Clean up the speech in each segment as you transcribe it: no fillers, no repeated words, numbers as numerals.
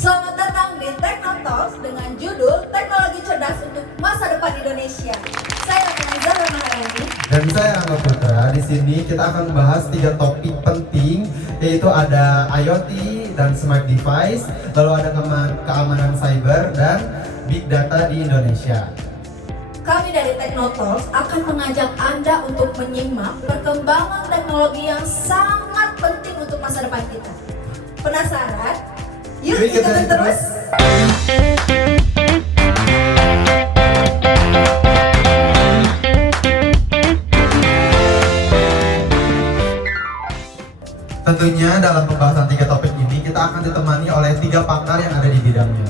Selamat datang di Techno Talks dengan judul Teknologi Cerdas untuk Masa Depan Indonesia. Saya Zahra Maharani dan saya Angga Putra. Di sini kita akan membahas 3 topik penting, yaitu ada IoT dan smart device, lalu ada keamanan cyber dan big data di Indonesia. Kami dari Techno Talks akan mengajak Anda untuk menyimak perkembangan teknologi yang sangat penting untuk masa depan kita. Penasaran? Yuk ikutin terus! Tentunya dalam pembahasan 3 topik ini kita akan ditemani oleh 3 pakar yang ada di bidangnya.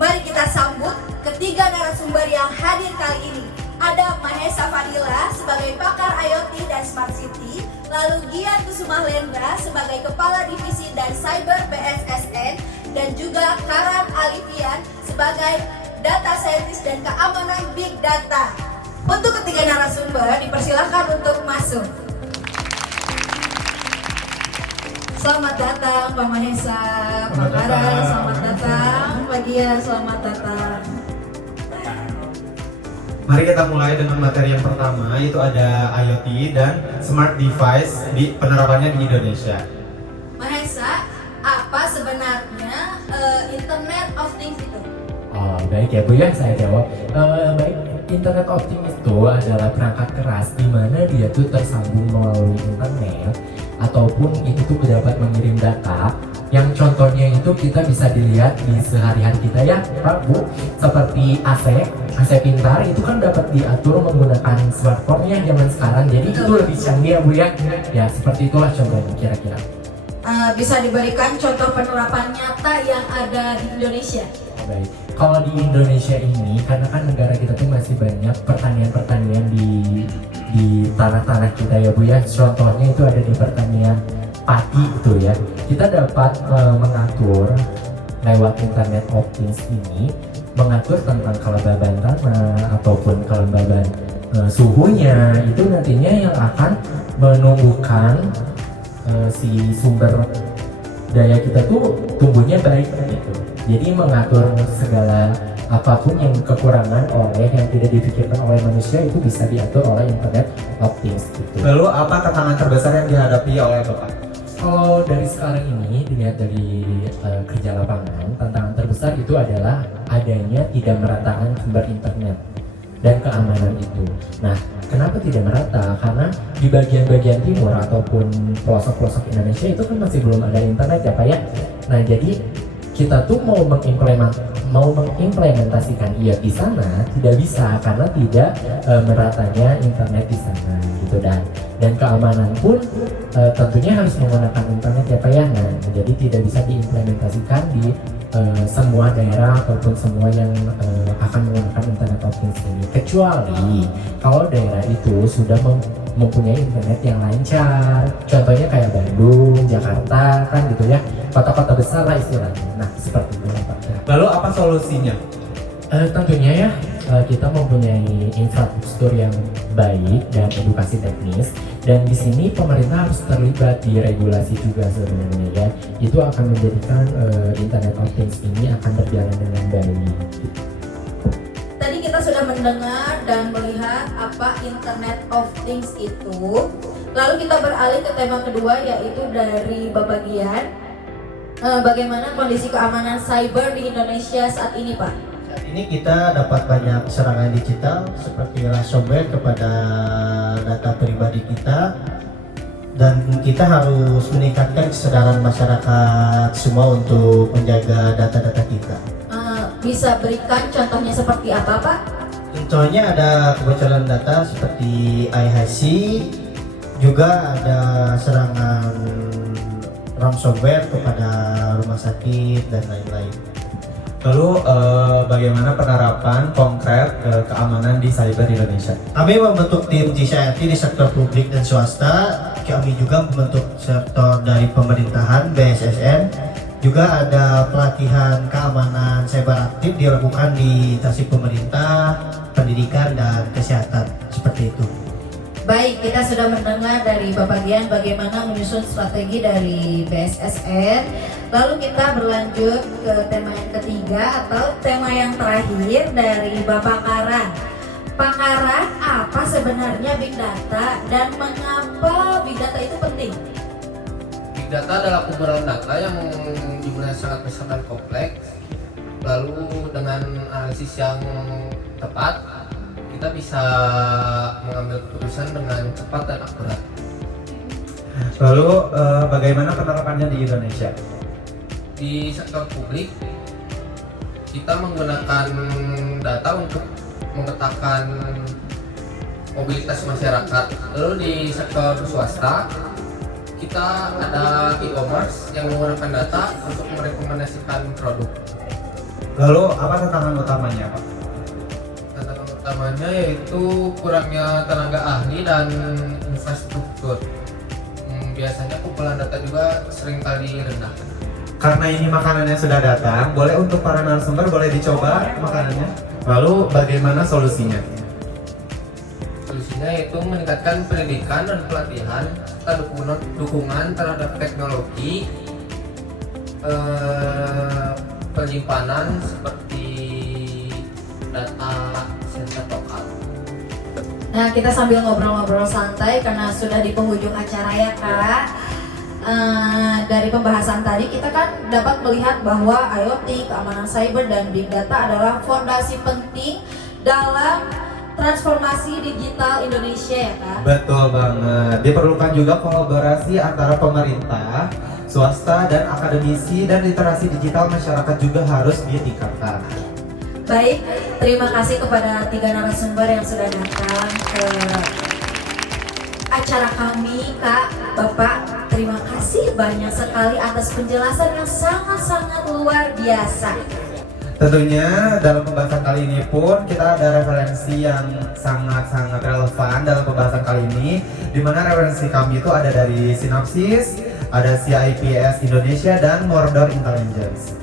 Mari kita sambut ketiga narasumber yang hadir kali ini. Ada Mahesa Fadila sebagai pakar IoT dan Smart City, lalu Gian Kusumah Lendra sebagai Kepala Divisi dan Cyber BSSN, dan juga Karan Alifian sebagai Data Scientist dan Keamanan Big Data. Untuk ketiga narasumber dipersilakan untuk masuk. Selamat datang Pak Mahesa, Pak Karan, selamat datang, Pak Gian, selamat datang. Mari kita mulai dengan materi yang pertama, yaitu ada IoT dan smart device di penerapannya di Indonesia. Mahesa, apa sebenarnya Internet of Things itu? Oh, baik ya Bu ya, saya jawab. Baik, Internet of Things itu adalah perangkat keras di mana dia tuh tersambung melalui internet ataupun itu tuh dapat mengirim data yang contohnya itu kita bisa dilihat di sehari-hari kita ya Pak Bu, seperti AC pintar itu kan dapat diatur menggunakan smartphone-nya zaman sekarang, jadi itu lebih canggih ya Bu ya. Ya seperti itulah contohnya kira-kira. Bisa diberikan contoh penerapan nyata yang ada di Indonesia? Baik, kalau di Indonesia ini karena kan negara kita tuh masih banyak pertanian di tanah-tanah kita ya Bu ya. Contohnya itu ada di pertanian padi itu ya. Kita dapat mengatur lewat Internet of Things ini, mengatur tentang kelembaban tanah ataupun kelembaban suhunya, itu nantinya yang akan menumbuhkan si sumber daya kita tuh tumbuhnya baik gitu. Jadi mengatur segala apapun yang kekurangan yang tidak dipikirkan oleh manusia itu bisa diatur oleh Internet of Things gitu. Lalu apa tantangan terbesar yang dihadapi oleh Bapak? Kalau dari sekarang ini dilihat dari kerja lapangan, tantangan terbesar itu adalah adanya tidak merataan sumber internet dan keamanan itu. Nah, kenapa tidak merata? Karena di bagian-bagian timur ataupun pelosok-pelosok Indonesia itu kan masih belum ada internet ya Pak ya. Nah, jadi kita tuh mau mengimplementasikan IoT di sana tidak bisa karena tidak meratanya internet di sana gitu, dan keamanan pun tentunya harus menggunakan internet ya Pak ya. Nah, jadi tidak bisa diimplementasikan di semua daerah ataupun semua yang akan menggunakan internet of things ini, kecuali kalau daerah itu sudah mempunyai internet yang lancar, contohnya kayak Bandung, Jakarta kan gitu ya, kota-kota besar lah istilahnya. Nah seperti itu Pak. Lalu apa solusinya? Tentunya ya kita mempunyai infrastruktur yang baik dan edukasi teknis, dan di sini pemerintah harus terlibat di regulasi juga sebenarnya ya. Itu akan menjadikan Internet of Things ini akan berjalan dengan baik. Tadi kita sudah mendengar dan melihat apa Internet of Things itu. Lalu kita beralih ke tema kedua, yaitu dari Bapak Gian. Bagaimana kondisi keamanan cyber di Indonesia saat ini Pak? Saat ini kita dapat banyak serangan digital seperti ransomware kepada data pribadi kita, dan kita harus meningkatkan kesadaran masyarakat semua untuk menjaga data-data kita. Bisa berikan contohnya seperti apa Pak? Contohnya ada kebocoran data seperti IHC, juga ada serangan ransomware kepada rumah sakit dan lain-lain. Lalu bagaimana penerapan konkret keamanan di cyber di Indonesia? Kami membentuk tim GCIT di sektor publik dan swasta. Kami juga membentuk sektor dari pemerintahan BSSN. Juga ada pelatihan keamanan cyber aktif dilakukan di instansi pemerintah, pendidikan, dan kesehatan. Seperti itu. Baik, kita sudah mendengar dari Bapak Gian bagaimana menyusun strategi dari BSSN. Lalu kita berlanjut ke tema yang ketiga atau tema yang terakhir dari Bapak Karan. Pak Karan, apa sebenarnya Big Data dan mengapa Big Data itu penting? Big Data adalah kumpulan data yang jumlahnya sangat besar dan kompleks. Lalu dengan analisis yang tepat, kita bisa mengambil keputusan dengan cepat dan akurat. Lalu bagaimana penerapannya di Indonesia? Di sektor publik, kita menggunakan data untuk memetakan mobilitas masyarakat. Lalu di sektor swasta, kita ada e-commerce yang menggunakan data untuk merekomendasikan produk. Lalu apa tantangan utamanya, Pak? Tantangan utamanya yaitu kurangnya tenaga ahli dan infrastruktur. Biasanya kumpulan data juga seringkali rendah. Karena ini makanannya sudah datang, boleh untuk para narasumber boleh dicoba makanannya. Lalu bagaimana solusinya? Solusinya yaitu meningkatkan pendidikan dan pelatihan serta dukungan terhadap teknologi penyimpanan seperti data sensor lokal. Nah, kita sambil ngobrol-ngobrol santai karena sudah di penghujung acara ya Kak. Dari pembahasan tadi kita kan dapat melihat bahwa IoT, keamanan cyber, dan Big Data adalah fondasi penting dalam transformasi digital Indonesia ya Kak. Betul banget. Diperlukan juga kolaborasi antara pemerintah, swasta, dan akademisi, dan literasi digital masyarakat juga harus ditingkatkan. Baik, terima kasih kepada 3 narasumber yang sudah datang ke acara kami, Kak, Bapak. Terima kasih banyak sekali atas penjelasan yang sangat-sangat luar biasa. Tentunya dalam pembahasan kali ini pun kita ada referensi yang sangat-sangat relevan dalam pembahasan kali ini, di mana referensi kami itu ada dari Synopsys, ada CIPS Indonesia, dan Mordor Intelligence.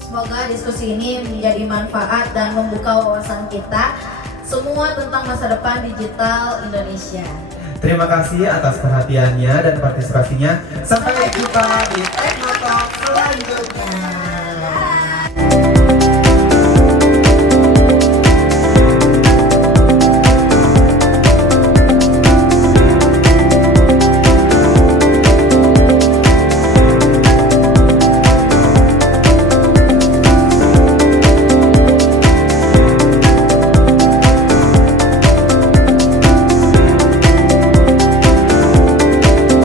Semoga diskusi ini menjadi manfaat dan membuka wawasan kita semua tentang masa depan digital Indonesia. Terima kasih atas perhatiannya dan partisipasinya. Sampai jumpa di Teknotalk selanjutnya.